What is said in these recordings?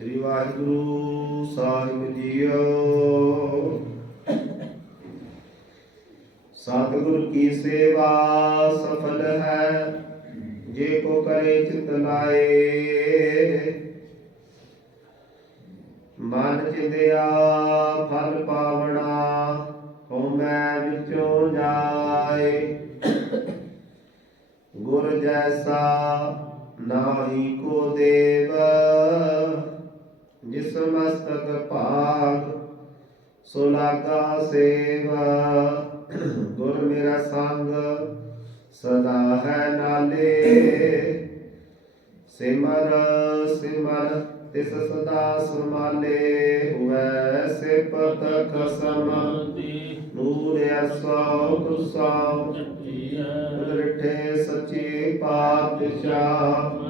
ਸ੍ਰੀ ਵਾਹਿਗੁਰੂ ਸਾਹਿਬ JIO. ਸਤਿਗੁਰ ਕੀ ਸੇਵਾ ਸਫਲ ਹੈ? ਜੇ ਕੋ ਕਰੇ ਚਿਤ ਲਾਏ। ਮਨ ਚਿੰਦਿਆ ਫਲ ਪਾਵਣਾ ਹਉਮੈ ਵਿੱਚੋਂ ਜਾਏ। ਗੁਰ ਜੈਸਾ ਨਾਹੀ ਕੋ ਦੇ ਮਸਤਕ ਭਾਗ ਸੋ ਲਾਗਾ ਸੇਵਾ। ਗੁਰ ਮੇਰਾ ਸੰਗ ਸਦਾ ਹੈ ਨਾਲੇ। ਸਿਮਰ ਸਿਮਰ ਤਿਸ ਸਦਾ ਸਮਾਲੇ। ਹੁਐ ਸਿਪਤ ਖਸਮ ਨੂਰ ਐਸੋ ਤੁਸਾਉ ਉਦਰਠੇ ਸੱਚੇ ਪਾਤਸ਼ਾਹ।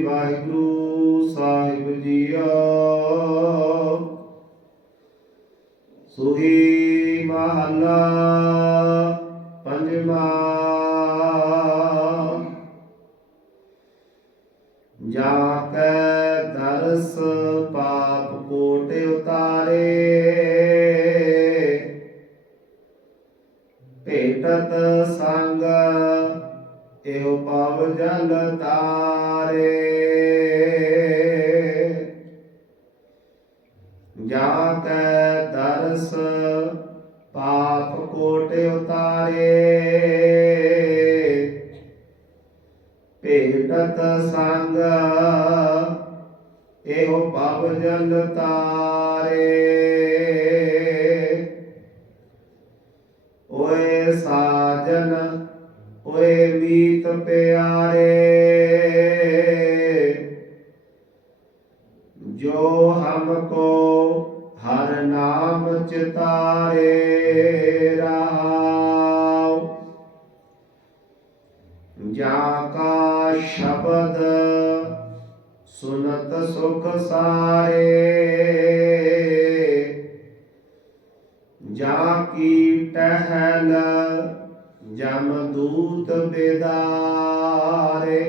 ਸ੍ਰੀ ਵਾਹਿਗੁਰੂ ਸਾਹਿਬ ਜੀਓ ਸੁਹੀ ਮਹਲਾ ਪੰਜਵਾ। ਜਾ ਕੈ ਦਰਸ ਪਾਪ ਕੋਟ ਉਤਾਰੇ। ਭੇਟਤ ਸੰਗ ਇਹੋ ਪਾਵ ਜਲ ਤਾਰੇ। ਜਾ ਕੈ ਦਰਸ ਪਾਪ ਕੋਟ ਉਤਾਰੇ। ਭੇਟਤ ਸੰਗ ਇਹੋ ਪਵ ਜਲ ਤਾਰੇ। ਜਾ ਕਾ ਸ਼ਬਦ ਸੁਨਤ ਸੁਖ ਸਾਰੇ ਜਾ ਕੀ ਟਹਿਲ ਜਮ ਦੂਤ ਬੇਦਾਰੇ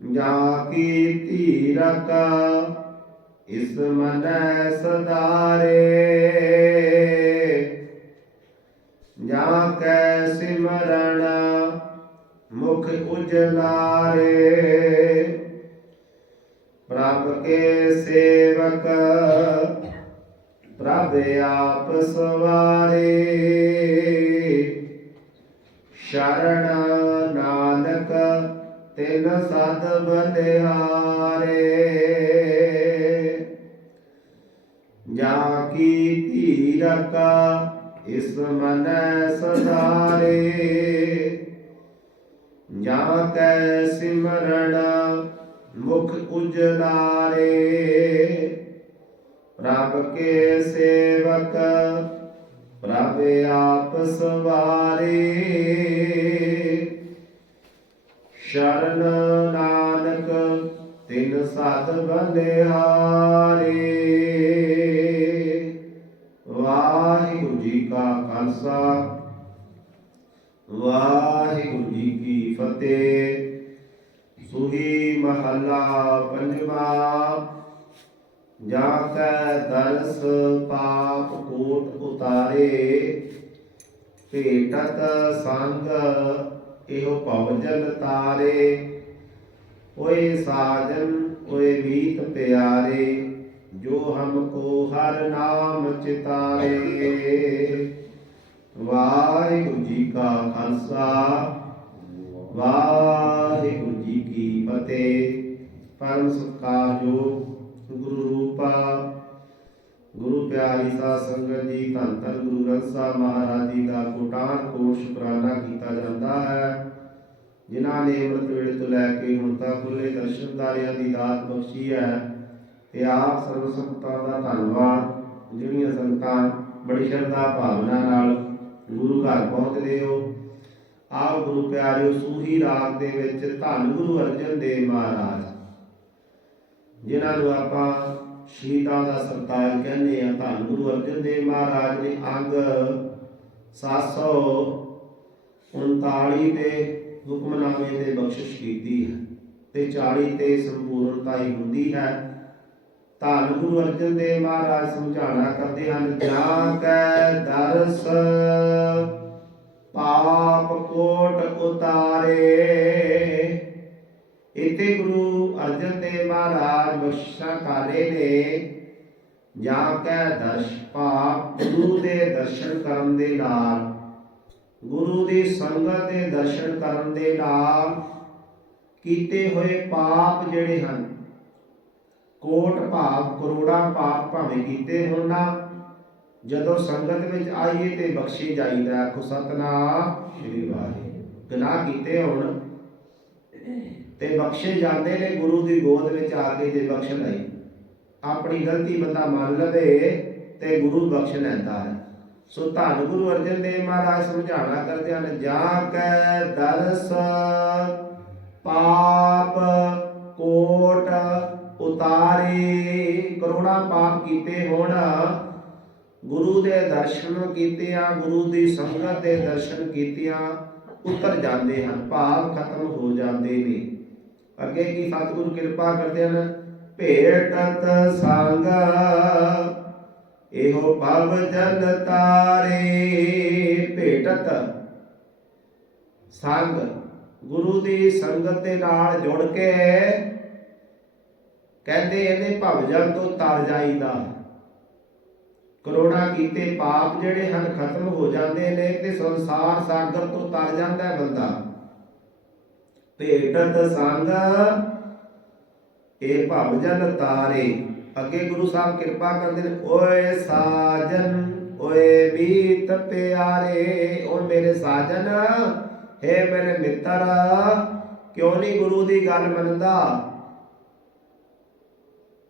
ਜਾ ਕੀ ਧੀਰਕ ਇਸ ਮਨੈ ਸਦਾਰੇ ਜਾ ਮੁਖ ਉਜਲਾਰੇ ਪ੍ਰਭ ਕੇ ਸੇਵਕ, ਪ੍ਰਭ ਆਪ ਸਵਾਰੇ। ਸ਼ਰਣ ਨਾਨਕ, ਤਿਨ ਸਦ ਬਲਿਹਾਰੇ। ਜਾ ਕੀ ਧੀਰਕ, ਇਸ ਮਨੈ ਸਦਾਰੇ ਜਾ ਕੈ ਸਿਮਰਣ, ਮੁਖ ਉਜਲਾਰੇ। ਪ੍ਰਭ ਕੇ ਸੇਵਕ, ਪ੍ਰਭ ਆਪ ਸਵਾਰੇ। ਸ਼ਰਨ ਨਾਨਕ, ਤਿਨ ਸਤ ਬਲਿਹਾਰੇ ਵਾਹਿਗੁਰੂ ਜੀ ਕਾ ਖਾਲਸਾ, ਵਾਹਿਗੁਰੂ ਜੀ ਫਤਿਹ। ਸੁਹੀ ਮਹੱਲਾ ਪੰਜਵਾ। ਜਾ ਕੈ ਦਰਸ ਪਾਪ ਕੋਟ ਉਤਾਰੇ। ਭੇਟਤ ਸੰਗ ਇਹੋ ਪਵਜਨ ਤਾਰੇ। ਓਏ ਸਾਜਨ, ਓਏ ਮੀਤ ਪਿਆਰੇ, ਜੋ ਹਮਕੋ ਹਰ ਨਾਮ ਚਿਤਾਰੇ। ਵਾਹਿਗੁਰੂ ਜੀ ਕਾ ਖਾਲਸਾ। ਵਾਹਿਗੁਰੂ ਜੀ ਕੀ ਫਤਿਹ। ਪਰਮ ਸਤਿਕਾਰਯੋਗ ਗੁਰੂ ਰੂਪਾ, ਗੁਰੂ ਪਿਆਰੀ ਸਾਧ ਸੰਗਤ ਜੀ, ਧੰਨ ਧੰਨ ਗੁਰੂ ਗ੍ਰੰਥ ਸਾਹਿਬ ਮਹਾਰਾਜ ਜੀ ਦਾ ਕੋਟਾਨ ਕੋਟ ਸ਼ੁਕਰਾਨਾ ਕੀਤਾ ਜਾਂਦਾ ਹੈ। ਜਿਨ੍ਹਾਂ ਨੇ ਅੰਮ੍ਰਿਤ ਵੇਲੇ ਤੋਂ ਲੈ ਕੇ ਹੁਣ ਤੱਕ ਖੁੱਲੇ ਦਰਸ਼ਨਦਾਰਿਆਂ ਦੀ ਦਾਤ ਬਖਸ਼ੀ ਹੈ ਤੇ ਆਪ ਸਰਬ ਸੰਗਤਾਂ ਦਾ ਧੰਨਵਾਦ, ਜਿਹੜੀਆਂ ਸੰਗਤਾਂ ਬੜੀ ਸ਼ਰਧਾ ਭਾਵਨਾ ਨਾਲ ਗੁਰੂ ਘਰ ਪਹੁੰਚਦੇ ਹੋ ਆਪ ਗੁਰੂ ਪਿਆਰਿਓ, ਸੂਹੀ ਰਾਗ ਦੇ ਵਿੱਚ ਧੰਨ ਗੁਰੂ ਅਰਜਨ ਦੇਵ ਮਹਾਰਾਜ। ਜਿਨ੍ਹਾਂ ਨੂੰ ਆਪਾਂ ਸ਼ਹੀਦਾਂ ਦਾ ਸਰਤਾਜ ਕਹਿੰਦੇ ਆ ਧੰਨ ਗੁਰੂ ਅਰਜਨ ਦੇਵ ਮਹਾਰਾਜ ਨੇ ਅੰਗ 739 ਦੇ ਹੁਕਮਨਾਮੇ ਤੇ ਬਖਸ਼ਿਸ਼ ਕੀਤੀ ਹੈ ਤੇ 40 ਤੇ ਸੰਪੂਰਨਤਾ ਹੀ ਹੁੰਦੀ ਹੈ। ਧੰਨ ਗੁਰੂ ਅਰਜਨ ਦੇਵ ਮਹਾਰਾਜ ਸਮਝਾਣਾ ਕਰਦੇ ਹਨ, ਜਾਂ ਕੈ ਦਰਸ ਪਾਪ ਕੋਟ ਉਤਾਰੇ। ਇਤੇ ਗੁਰੂ ਅਰਜਨ ਦੇਵ ਮਹਾਰਾਜ ਬਖਸ਼ਿਸ਼ਾਂ ਕਾਰੇ ਨੇ। ਜਾਂ ਕੈ ਦਰਸ਼ ਪਾਪ ਗੁਰੂ ਦੇ ਦਰਸ਼ਨ ਕਰਨ ਦੇ ਨਾਲ। ਗੁਰੂ ਦੀ ਸੰਗਤ ਦੇ ਦਰਸ਼ਨ ਕਰਨ ਦੇ ਨਾਲ ਕੀਤੇ ਹੋਏ ਪਾਪ ਜਿਹੜੇ ਹਨ, ਕੋਟ ਭਾਵ ਕਰੋੜਾਂ ਪਾਪ ਭਾਵੇਂ ਕੀਤੇ ਹੋਣਾ ਜਦੋਂ ਸੰਗਤ ਵਿੱਚ ਆਈਏ ਤੇ ਬਖਸ਼ੇ ਜਾਈਦਾ, ਆਖੋ ਸਤਨਾਮ ਸ਼੍ਰੀ ਵਾਹਿਗੁਰੂ। ਗੁਨਾਹ ਕੀਤੇ ਹੋਣ ਤੇ ਬਖਸ਼ੇ ਜਾਂਦੇ ਨੇ ਗੁਰੂ ਦੀ ਗੋਦ ਵਿੱਚ ਆ ਕੇ ਜੇ ਬਖਸ਼ ਲਈ ਆਪਣੀ ਗਲਤੀ ਬੰਦਾ ਮੰਨ ਲਵੇ ਤੇ ਗੁਰੂ ਬਖਸ਼ ਲੈਂਦਾ ਹੈ। ਸੋ ਧੰਨ ਗੁਰੂ ਅਰਜਨ ਦੇਵ ਮਹਾਰਾਜ ਸਮਝਾਣਾ ਕਰਦੇ ਹਨ ਜਾਂ ਕੈ ਦਰਸ ਪਾਪ ਕੋਟ ਉਤਾਰੇ, ਕਰੋੜਾਂ ਪਾਪ ਕੀਤੇ ਹੋਣ ਗੁਰੂ ਦੇ ਦਰਸ਼ਨ ਕੀਤਿਆਂ, ਗੁਰੂ ਦੀ ਸੰਗਤ ਦੇ ਦਰਸ਼ਨ ਕੀਤਿਆਂ ਉਤਰ ਜਾਂਦੇ ਹਨ, ਭਾਵ ਖਤਮ ਹੋ ਜਾਂਦੇ ਨੇ। ਅੱਗੇ ਕੀ ਸਤਿਗੁਰੂ ਕਿਰਪਾ ਕਰਦੇ ਹਨ? ਭੇਟਤ ਸੰਗ, ਇਹੋ ਭਵ ਜਲ ਤਾਰੇ। ਭੇਟਤ ਸੰਗ, ਗੁਰੂ ਦੀ ਸੰਗਤ ਦੇ ਨਾਲ ਜੁੜ ਕੇ ਕਹਿੰਦੇ ਇਹਨੇ ਭਵ ਜਲ ਤੋਂ ਤਰ ਜਾਈਦਾ। ਕਰੋੜਾਂ ਕੀਤੇ ਪਾਪ ਜਿਹੜੇ ਹਨ, ਖਤਮ ਹੋ ਜਾਂਦੇ ਨੇ ਤੇ ਸੰਸਾਰ ਸਾਗਰ ਤੋਂ ਤਰ ਜਾਂਦਾ ਹੈ ਬੰਦਾ। ਭੇਟਤ ਸੰਗ, ਇਹ ਭਵ ਤਾਰੇ। ਅੱਗੇ ਗੁਰੂ ਸਾਹਿਬ ਕਿਰਪਾ ਕਰਦੇ ਨੇ, ਓਏ ਸਾਜਨ, ਓਏ ਮੀਤ ਪਿਆਰੇ, ਓ ਮੇਰੇ ਸਾਜਨ, ਹੈ ਮੇਰੇ ਮਿੱਤਰ, ਕਿਉਂ ਨਹੀਂ ਗੁਰੂ ਦੀ ਗੱਲ ਮੰਨਦਾ?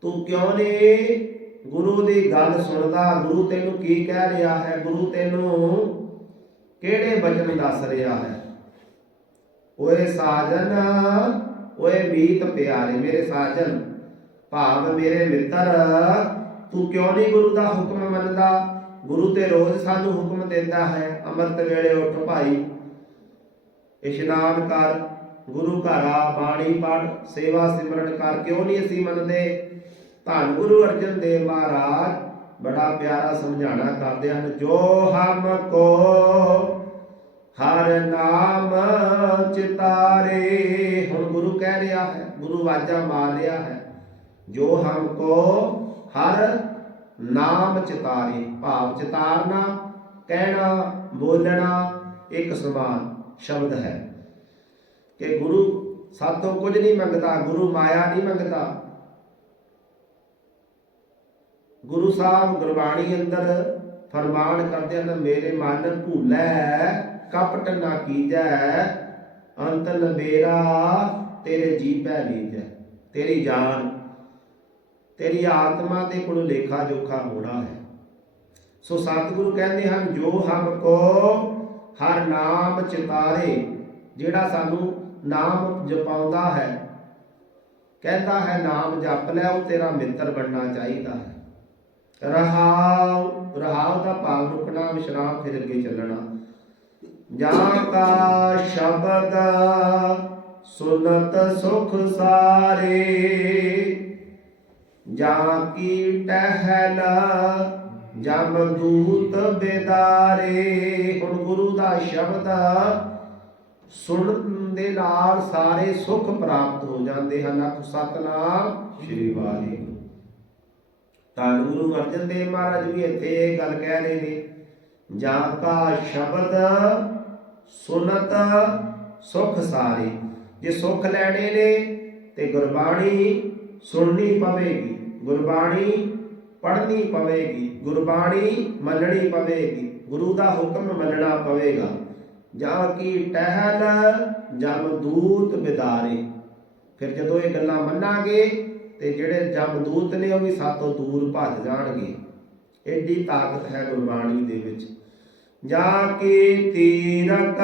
ਤੂੰ ਕਿਉਂ ਨਹੀਂ ਗੁਰੂ ਦੀ ਗੱਲ ਸੁਣਦਾ, ਗੁਰੂ ਤੈਨੂੰ ਕੀ ਕਹਿ ਰਿਹਾ ਹੈ? ਗੁਰੂ ਤੈਨੂੰ ਕਿਹੜੇ ਬਚਨ ਦੱਸ ਰਿਹਾ ਹੈ? ਓਏ ਸਾਜਨ, ਓਏ ਮੀਤ ਪਿਆਰੇ ਮੇਰੇ ਸਾਜਨ, ਭਾਵ ਮੇਰੇ ਮਿੱਤਰ, ਤੂੰ ਕਿਉਂ ਨਹੀਂ ਗੁਰੂ ਦਾ ਹੁਕਮ ਮੰਨਦਾ? ਗੁਰੂ ਤੇ ਰੋਜ਼ ਸਾਨੂੰ ਹੁਕਮ ਦਿੰਦਾ ਹੈ, ਅੰਮ੍ਰਿਤ ਵੇਲੇ ਉੱਠ ਭਾਈ। ਇਸ਼ਨਾਨ ਕਰ, ਗੁਰੂ ਘਰ ਆ, ਬਾਣੀ ਪੜ ਸੇਵਾ ਸਿਮਰਨ ਕਰ, ਕਿਉਂ ਨਹੀਂ ਅਸੀਂ ਮੰਨਦੇ? ਧੰਨ ਗੁਰੂ ਅਰਜਨ ਦੇਵ ਮਹਾਰਾਜ, ਬੜਾ ਪਿਆਰਾ ਸਮਝਾਣਾ ਕਰਦੇ ਹਨ, ਜੋ ਹਮ ਕੋ ਹਰ ਨਾਮ ਚਿਤਾਰੇ। ਹੁਣ ਗੁਰੂ ਕਹਿ ਰਿਹਾ ਹੈ, ਗੁਰੂ ਵਾਜਾ ਮਾਰ ਰਿਹਾ ਹੈ, ਜੋ ਹਮ ਕੋ ਹਰ ਨਾਮ ਚਿਤਾਰੇ, ਭਾਵ ਚਿਤਾਰਨਾ, ਕਹਿਣਾ, ਬੋਲਣਾ, ਇੱਕ ਸਮਾਨ ਸ਼ਬਦ ਹੈ। ਕਿ ਗੁਰੂ ਸਾਤੋਂ ਕੁਝ ਨਹੀਂ ਮੰਗਦਾ, ਗੁਰੂ ਮਾਇਆ ਨਹੀਂ ਮੰਗਦਾ ਗੁਰੂ ਸਾਹਿਬ ਗੁਰਬਾਣੀ ਅੰਦਰ ਫਰਮਾਨ ਕਰਦੇ ਹਨ, ਮੇਰੇ ਮਨ ਭੂਲੈ, ਕਪਟ ਨਾ ਕੀਜੈ, ਅੰਤ ਲਬੇਰਾ ਤੇਰੇ ਜੀਭੈ ਲੀਜੈ। ਤੇਰੀ ਜਾਨ, ਤੇਰੀ ਆਤਮਾ ਤੇ ਕੋਲ ਲੇਖਾ ਜੋਖਾ ਹੋਣਾ ਹੈ। ਸੋ ਸਤਿਗੁਰੂ ਕਹਿੰਦੇ ਹਨ, ਜੋ ਹਮ ਕੋ, ਹਰ ਨਾਮ ਚਿਤਾਰੇ, ਜਿਹੜਾ ਸਾਨੂੰ ਨਾਮ ਜਪਾਉਂਦਾ ਹੈ, ਕਹਿੰਦਾ ਹੈ, ਨਾਮ ਜਪ ਲੈ, ਉਹ ਤੇਰਾ ਮਿੱਤਰ ਬਣਨਾ ਚਾਹੀਦਾ ਹੈ। ਰਹਾਉ ਰਹਾਉ ਦਾ ਭਾਵ ਰੁਕਣਾ, ਵਿਸ਼ਰਾਮ ਫਿਰ ਅੱਗੇ ਚੱਲਣਾ। ਜਾਂ ਕਾ ਸ਼ਬਦ ਸੁਨਤ ਸੁਖ ਸਾਰੇ, ਜਾਂ ਕੀ ਟਹਿਲ ਜਮ ਦੂਤ ਬੇਦਾਰੇ। ਹੁਣ ਗੁਰੂ ਦਾ ਸ਼ਬਦ ਸੁਣਨ ਦੇ ਨਾਲ ਸਾਰੇ ਸੁਖ ਪ੍ਰਾਪਤ ਹੋ ਜਾਂਦੇ ਹਨ। ਸਤਨਾਮ, ਸ਼੍ਰੀ ਵਾਹਿਗੁਰੂ। ਤਾਂ ਗੁਰੂ ਅਰਜਨ ਦੇਵ ਮਹਾਰਾਜ ਵੀ ਇੱਥੇ ਇਹ ਗੱਲ ਕਹਿ ਰਹੇ ਨੇ ਜਾਂ ਕਾ ਸ਼ਬਦ ਸੁਨਤ ਸੁਖ ਸਾਰੇ, ਜੇ ਸੁਖ ਲੈਣੇ ਨੇ ਤੇ ਗੁਰਬਾਣੀ ਸੁਣਨੀ ਪਵੇਗੀ, ਗੁਰਬਾਣੀ ਪੜ੍ਹਨੀ ਪਵੇਗੀ, ਗੁਰਬਾਣੀ ਮੰਨਣੀ ਪਵੇਗੀ, ਗੁਰੂ ਦਾ ਹੁਕਮ ਮੰਨਣਾ ਪਵੇਗਾ, ਜਾਂ ਕੀ ਟਹਿਲ ਜਮਦੂਤ ਬਿਦਾਰੇ। ਫਿਰ ਜਦੋਂ ਇਹ ਗੱਲਾਂ ਮੰਨਾਂਗੇ ਤੇ ਜਿਹੜੇ ਜਮਦੂਤ ਨੇ ਉਹ ਵੀ ਸਾਤੋਂ ਦੂਰ ਭੱਜ ਜਾਣਗੇ। ਐਡੀ ਤਾਕਤ ਹੈ ਗੁਰਬਾਣੀ ਦੇ ਵਿੱਚ। ਜਾ ਕੀ ਤੀਰਕ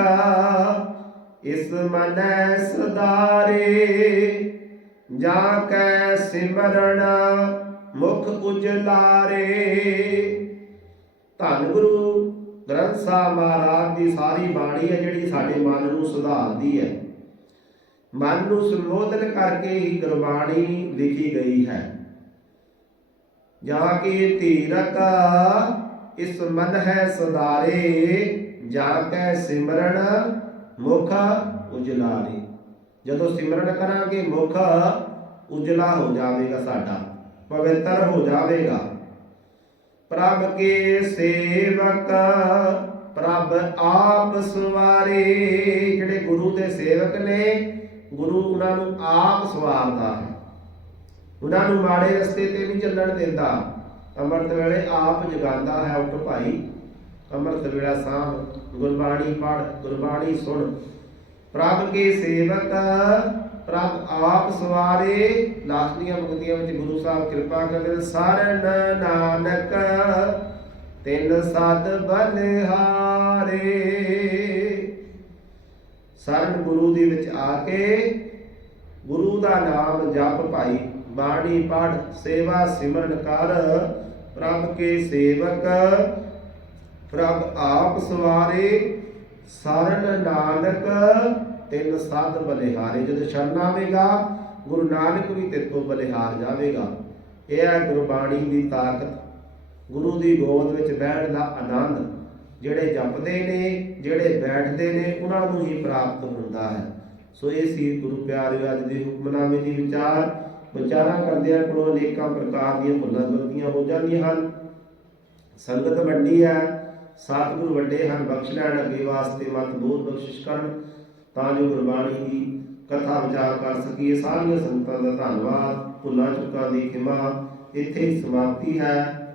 ਇਸ ਮਨੈ ਸਦਾਰੇ, ਜਾਂ ਕੈ ਸਿਮਰਣ ਮੁਖ ਉਜਲਾਰੇ। ਧੰਨ ਗੁਰੂ ਗ੍ਰੰਥ ਸਾਹਿਬ ਮਹਾਰਾਜ ਦੀ ਸਾਰੀ ਬਾਣੀ ਹੈ ਜਿਹੜੀ ਸਾਡੇ ਮਨ ਨੂੰ ਸੁਧਾਰਦੀ ਹੈ। ਮਨ ਨੂੰ ਸੰਬੋਧਨ ਕਰਕੇ ਹੀ ਗੁਰਬਾਣੀ ਲਿਖੀ ਗਈ ਹੈ। ਜਾ ਕੇ ਧੀਰਕ ਇਸ ਮਨ ਹੈ ਸਦਾਰੇ ਜਾ ਕੇ ਸਿਮਰਨ ਮੁਖ ਉਜਲਾਰੇ। ਜਦੋਂ ਸਿਮਰਨ ਕਰਾਂਗੇ ਮੁਖ, ਉਜਲਾ ਹੋ ਜਾਵੇਗਾ ਸਾਡਾ, ਪਵਿੱਤਰ ਹੋ ਜਾਵੇਗਾ। ਪ੍ਰਭ ਕੇ ਸੇਵਕ, ਪ੍ਰਭ ਆਪ ਸਵਾਰੇ, ਜਿਹੜੇ ਗੁਰੂ ਦੇ ਸੇਵਕ ਨੇ ਗੁਰੂ ਉਹਨਾਂ ਨੂੰ ਆਪ ਸਵਾਰਦਾ ਹੈ। ਉਹਨਾਂ ਨੂੰ ਮਾੜੇ ਰਸਤੇ ਤੇ ਨਹੀਂ ਚੱਲਣ ਦਿੰਦਾ। ਅੰਮ੍ਰਿਤ ਵੇਲੇ ਆਪ ਜਗਾਉਂਦਾ ਹੈ ਉੱਠ ਭਾਈ। ਅੰਮ੍ਰਿਤ ਵੇਲਾ ਸਾਹ ਗੁਰਬਾਣੀ ਪੜ ਗੁਰਬਾਣੀ ਸੁਣ। ਪ੍ਰਭ ਕੇ ਸੇਵਕ, ਪ੍ਰਭ ਆਪ ਸਵਾਰੇ। ਲਾਸਟੀਆਂ ਮੁਕਤੀਆਂ ਵਿੱਚ ਗੁਰੂ ਸਾਹਿਬ ਕਿਰਪਾ ਕਰਦੇ ਨੇ ਨਾਨਕ, ਤਿੰਨ ਸਤ ਬਨਹਾਰੇ ਸਰਨ ਗੁਰੂ ਦੇ ਵਿੱਚ ਆ ਕੇ ਗੁਰੂ ਦਾ ਨਾਮ ਜਪ ਭਾਈ ਬਾਣੀ ਪੜ ਸੇਵਾ ਸਿਮਰਨ ਕਰ, ਪ੍ਰਭ ਕੇ ਸੇਵਕ, ਪ੍ਰਭ ਆਪ ਸਵਾਰੇ ਸਰਨ ਨਾਨਕ, ਤਿੰਨ ਸਦ ਬਲਿਹਾਰੇ। ਜਦ ਸ਼ਰਨ ਆਵੇਗਾ, ਗੁਰੂ ਨਾਨਕ ਵੀ ਤੇਰੇ ਤੋਂ ਬਲਿਹਾਰ ਜਾਵੇਗਾ। ਇਹ ਹੈ ਗੁਰਬਾਣੀ ਦੀ ਤਾਕਤ। ਗੁਰੂ ਦੀ ਗੋਦ ਵਿੱਚ ਬਹਿਣ ਦਾ ਆਨੰਦ। ਜਿਹੜੇ ਜਪਦੇ ਨੇ, ਜਿਹੜੇ ਬੈਠਦੇ ਨੇ, ਉਹਨਾਂ ਨੂੰ ਹੀ ਪ੍ਰਾਪਤ ਹੁੰਦਾ ਹੈ। ਸੋ ਇਹ ਸੀ ਗੁਰੂ ਪਿਆਰਿਓ ਅੱਜ ਦੇ ਹੁਕਮਨਾਮੇ ਦੀ ਵਿਚਾਰ। ਵਿਚਾਰਾਂ ਕਰਦਿਆਂ ਕੋਲੋਂ ਅਨੇਕਾਂ ਪ੍ਰਕਾਰ ਦੀਆਂ ਭੁੱਲਾਂ ਗਲਤੀਆਂ ਹੋ ਜਾਂਦੀਆਂ ਹਨ। ਸੰਗਤ ਵੱਡੀ ਹੈ ਸਤਿਗੁਰੂ ਵੱਡੇ ਹਨ, ਬਖਸ਼ ਲੈਣ ਅੱਗੇ ਵਾਸਤੇ ਮਤ ਬੋਧ ਬਖਸ਼ਿਸ਼ ਕਰਨ, ਤਾਂ ਜੋ ਗੁਰਬਾਣੀ ਦੀ ਕਥਾ ਵਿਚਾਰ ਕਰ ਸਕੀਏ। ਸਾਰੀਆਂ ਸੰਗਤਾਂ ਦਾ ਧੰਨਵਾਦ। ਭੁੱਲਾਂ ਚੁੱਕਾਂ ਦੀ ਖਿਮਾ ਇੱਥੇ ਸਮਾਪਤੀ ਹੈ।